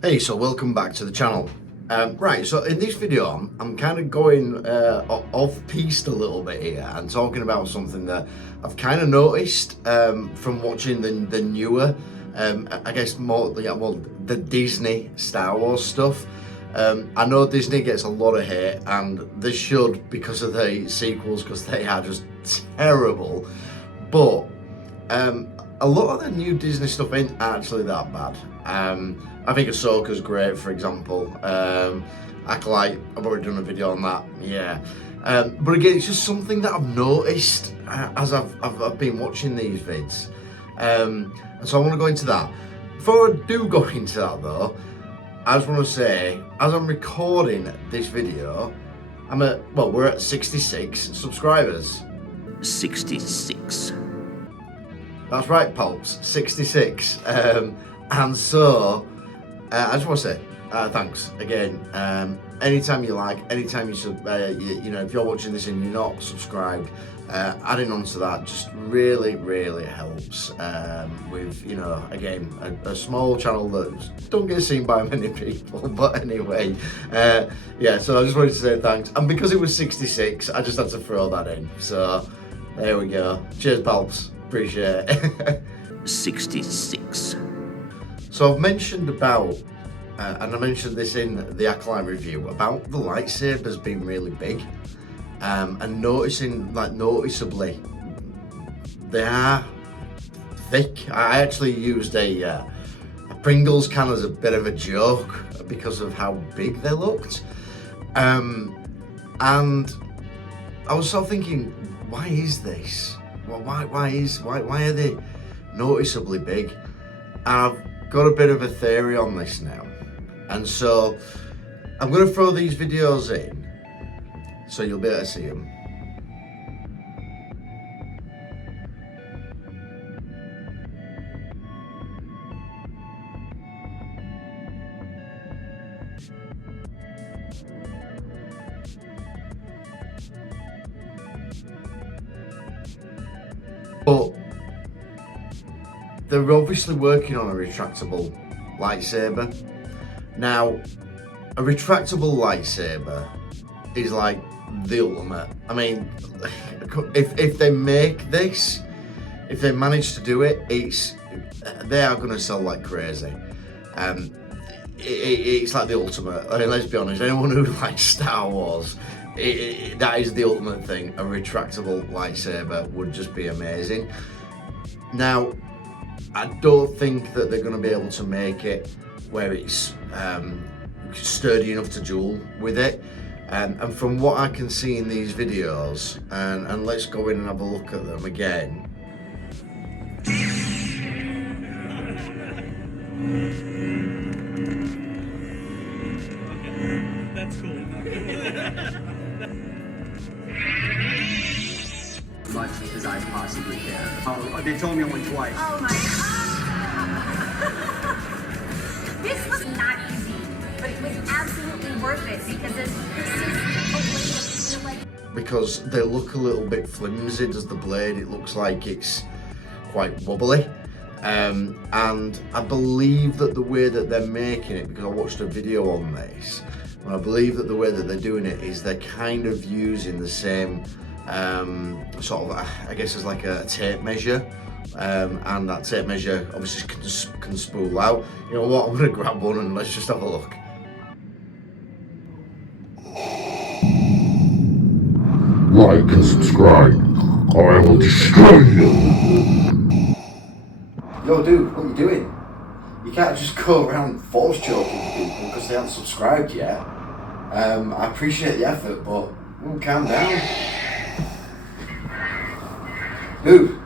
Hey, so welcome back to the channel. Right, so in this video, I'm kind of going off-piste a little bit here and talking about something that I've kind of noticed from watching the newer, I guess more, the Disney Star Wars stuff. I know Disney gets a lot of hate, and they should because of the sequels, because they are just terrible. But a lot of the new Disney stuff ain't actually that bad. I think Ahsoka's great, for example. Acolyte, I've already done a video on that, yeah. But again, it's just something that I've noticed as I've been watching these vids. And so I want to go into that. Before I do go into that though, I just want to say, as I'm recording this video, we're at 66 subscribers. 66. That's right, Pulps, 66. And so, I just want to say thanks again. Anytime you like, anytime you know, if you're watching this and you're not subscribed, adding on to that just really helps with, you know, again, a small channel that don't get seen by many people. But anyway, yeah, so I just wanted to say thanks. And because it was 66, I just had to throw that in. So there we go. Cheers, Pulps. Appreciate it. 66. So I've mentioned about, and I mentioned this in the Acolyte review, about the lightsabers being really big, and noticeably, they are thick. I actually used a Pringles can as a bit of a joke because of how big they looked, and I was sort of thinking, why is this? Well, why are they noticeably big? And I've got a bit of a theory on this now, and so I'm going to throw these videos in so you'll be able to see them. But they're obviously working on a retractable lightsaber. Now, a retractable lightsaber is like the ultimate. I mean, if they make this, if they manage to do it, they are going to sell like crazy. It's like the ultimate. I mean, let's be honest, anyone who likes Star Wars, that is the ultimate thing. A retractable lightsaber would just be amazing. Now, I don't think that they're going to be able to make it where it's sturdy enough to duel with it. And from what I can see in these videos, and let's go in and have a look at them again. That's cool. Much as I possibly can. Oh, they told me only twice. Oh my god. This was not easy, but it was absolutely worth it because this is a way to Because they look a little bit flimsy, does the blade? It looks like it's quite wobbly. And I believe that the way that they're making it, because I watched a video on this, and I believe that the way that they're doing it is they're kind of using the same sort of, I guess, as like a tape measure, and that tape measure obviously can spool out. You know what, I'm gonna grab one and let's just have a look. Like and subscribe, or I will destroy you. Yo dude, what are you doing? You can't just go around force choking people because they haven't subscribed yet. I appreciate the effort, but we'll calm down. Dude,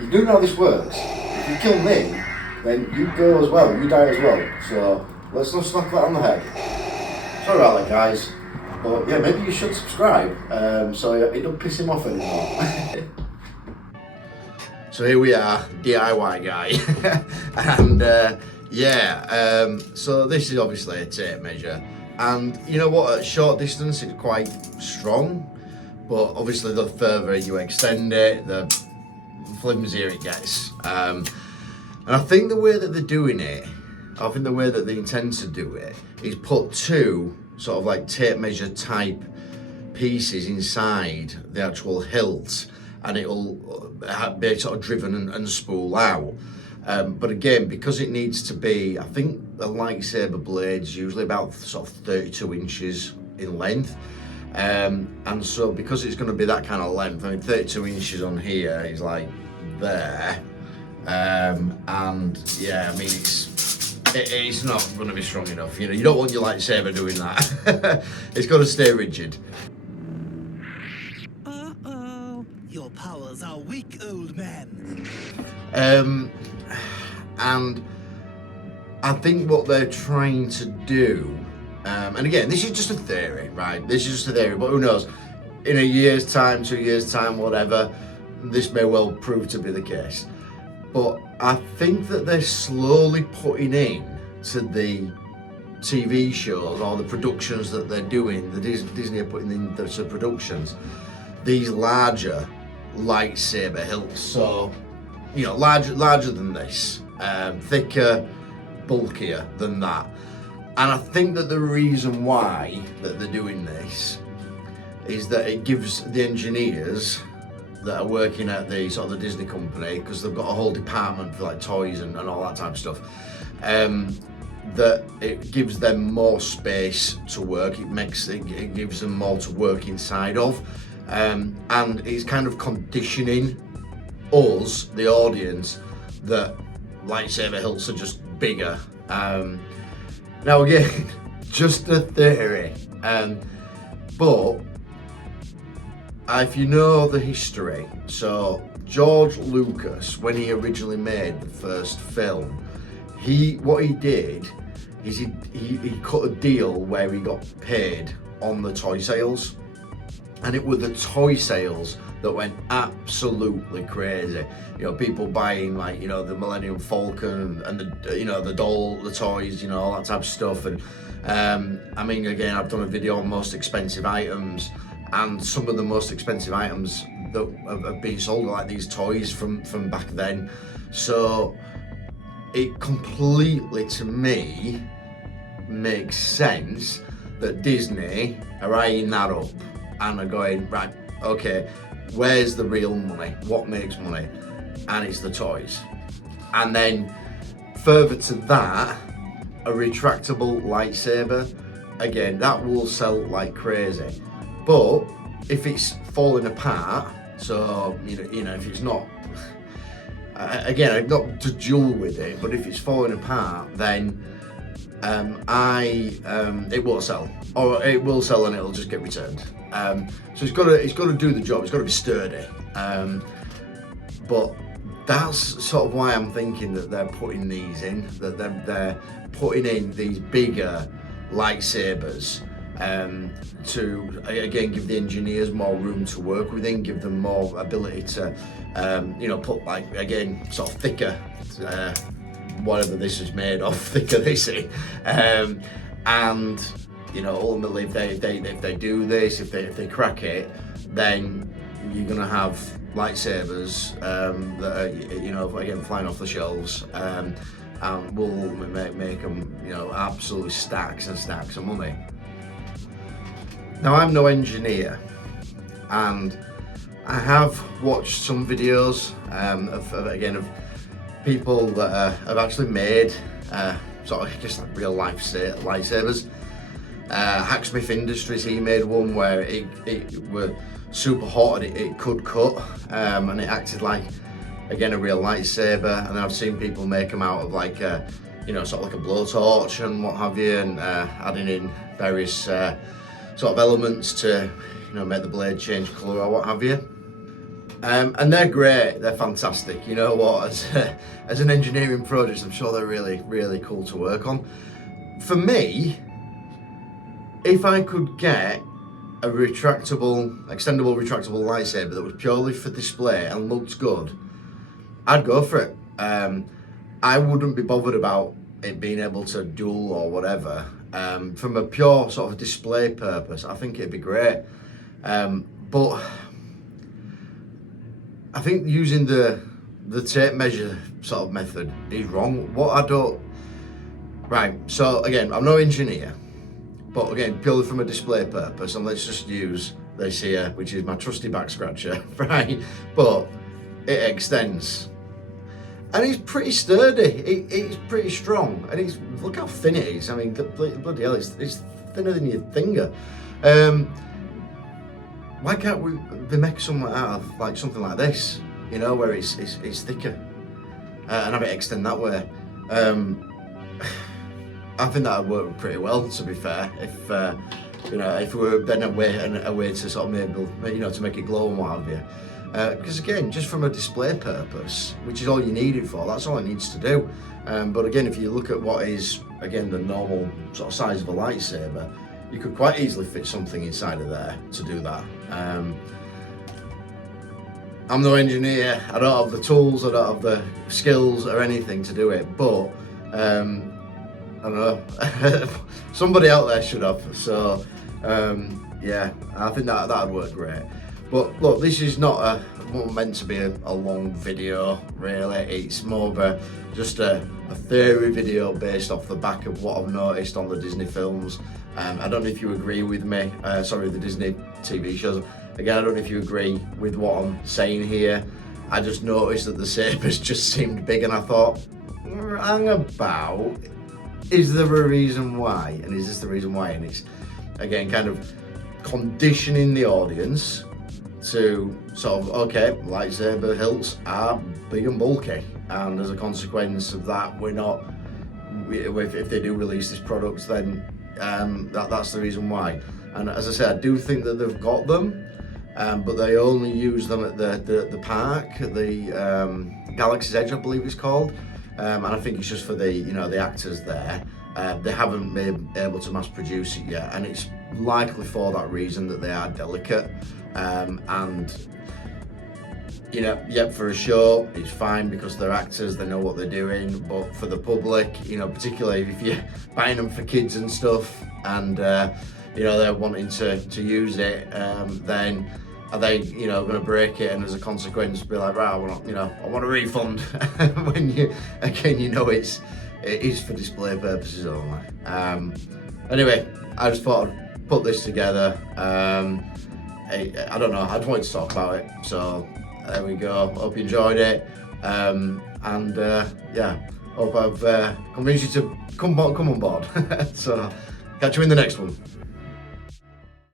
you do know how this works. If you kill me, then you go as well, you die as well. So let's not knock that on the head. Sorry about that, guys. But yeah, maybe you should subscribe, so it don't piss him off anymore. So here we are, DIY guy. And so this is obviously a tape measure. And you know what, at short distance it's quite strong, but obviously the further you extend it, the flimsier it gets. And I think the way that they're doing it, I think the way that they intend to do it is put two sort of like tape measure type pieces inside the actual hilt, and it'll be sort of driven and spool out. But again, because it needs to be, I think a lightsaber blade's usually about sort of 32 inches in length. And so because it's going to be that kind of length, I mean 32 inches on here is like there. And yeah, I mean it's not going to be strong enough. You know, you don't want your lightsaber doing that. It's got to stay rigid. Uh-oh, your powers are weak, old man. And I think what they're trying to do, and again, this is just a theory, right? This is just a theory, but who knows? In a year's time, 2 years' time, whatever, this may well prove to be the case. But I think that they're slowly putting in to the TV shows or the productions that they're doing, the Disney are putting in the productions, these larger lightsaber hilts. So, you know, larger than this, thicker, bulkier than that. And I think that the reason why that they're doing this is that it gives the engineers that are working at the sort of the Disney company, because they've got a whole department for like toys and all that type of stuff, that it gives them more space to work. It gives them more to work inside of, and it's kind of conditioning us, the audience, that lightsaber hilts are just bigger. Now again, just a theory, but if you know the history, so George Lucas, when he originally made the first film, what he did is he cut a deal where he got paid on the toy sales, and it were the toy sales that went absolutely crazy. You know, people buying like, you know, the Millennium Falcon and the, you know, the doll, the toys, you know, all that type of stuff. And I mean, again, I've done a video on most expensive items, and some of the most expensive items that have been sold are like these toys from back then. So it completely, to me, makes sense that Disney are eyeing that up and are going, right, okay, where's the real money? What makes money? And it's the toys. And then further to that, a retractable lightsaber, again, that will sell like crazy. But if it's falling apart, so you know if it's not, again, not to duel with it, but if it's falling apart, then it won't sell, or it will sell and it'll just get returned. So it's got to do the job. It's got to be sturdy. But that's sort of why I'm thinking that they're putting these in. That they're putting in these bigger lightsabers. To again give the engineers more room to work within, give them more ability to you know, put like, again, sort of thicker, whatever this is made of, thicker this is, and you know, ultimately if they do this, if they crack it, then you're gonna have lightsabers that are, you know, again, flying off the shelves, and will make them, you know, absolutely stacks and stacks of money. Now, I'm no engineer, and I have watched some videos of people that have actually made sort of just like real life lightsabers. Hacksmith Industries, he made one where it were super hot and it could cut, and it acted like, again, a real lightsaber. And then I've seen people make them out of like you know, sort of like a blowtorch and what have you, and adding in various sort of elements to, you know, make the blade change colour or what have you. And they're great, they're fantastic. You know what, as an engineering project, I'm sure they're really, really cool to work on. For me, if I could get a extendable retractable lightsaber that was purely for display and looked good, I'd go for it. I wouldn't be bothered about it being able to duel or whatever. From a pure sort of display purpose, I think it'd be great. But I think using the tape measure sort of method is wrong. Right, so again, I'm no engineer, but again, purely from a display purpose, and let's just use this here, which is my trusty back scratcher, right? But it extends. And it's pretty sturdy, it's pretty strong, and look how thin it is. I mean, bloody hell, it's thinner than your finger. Why can't we make something out of like something like this, you know, where it's thicker, and have it extend that way? I think that would work pretty well, to be fair, if you know, if we were then a way to sort of maybe, you know, to make it glow and what have you. Because again, just from a display purpose, which is all you need it for, that's all it needs to do. But again, if you look at what is, again, the normal sort of size of a lightsaber, you could quite easily fit something inside of there to do that. I'm no engineer, I don't have the tools, I don't have the skills or anything to do it, but I don't know, somebody out there should have, so yeah, I think that would work great. But look, this is not meant to be a long video, really. It's more of just a theory video based off the back of what I've noticed on the Disney films. I don't know if you agree with me, sorry, the Disney TV shows. Again, I don't know if you agree with what I'm saying here. I just noticed that the sabers just seemed big, and I thought, hang about, is there a reason why? And is this the reason why? And it's, again, kind of conditioning the audience to sort of, okay, lightsaber hilts are big and bulky, and as a consequence of that, if they do release this product, then that's the reason why. And as I said, I do think that they've got them, but they only use them at the park, at the Galaxy's Edge, I believe it's called, and I think it's just for the, you know, the actors there. They haven't been able to mass produce it yet, and it's likely for that reason, that they are delicate. And you know, yep, for a show it's fine because they're actors, they know what they're doing, but for the public, you know, particularly if you're buying them for kids and stuff, and you know, they're wanting to use it, then are they, you know, going to break it, and as a consequence be like, right, I want a refund when you know it is for display purposes only. Anyway, I just thought I'd put this together. I don't know, I just wanted to talk about it, so there we go. Hope you enjoyed it, and yeah, hope I've convinced you to come on board. So catch you in the next one.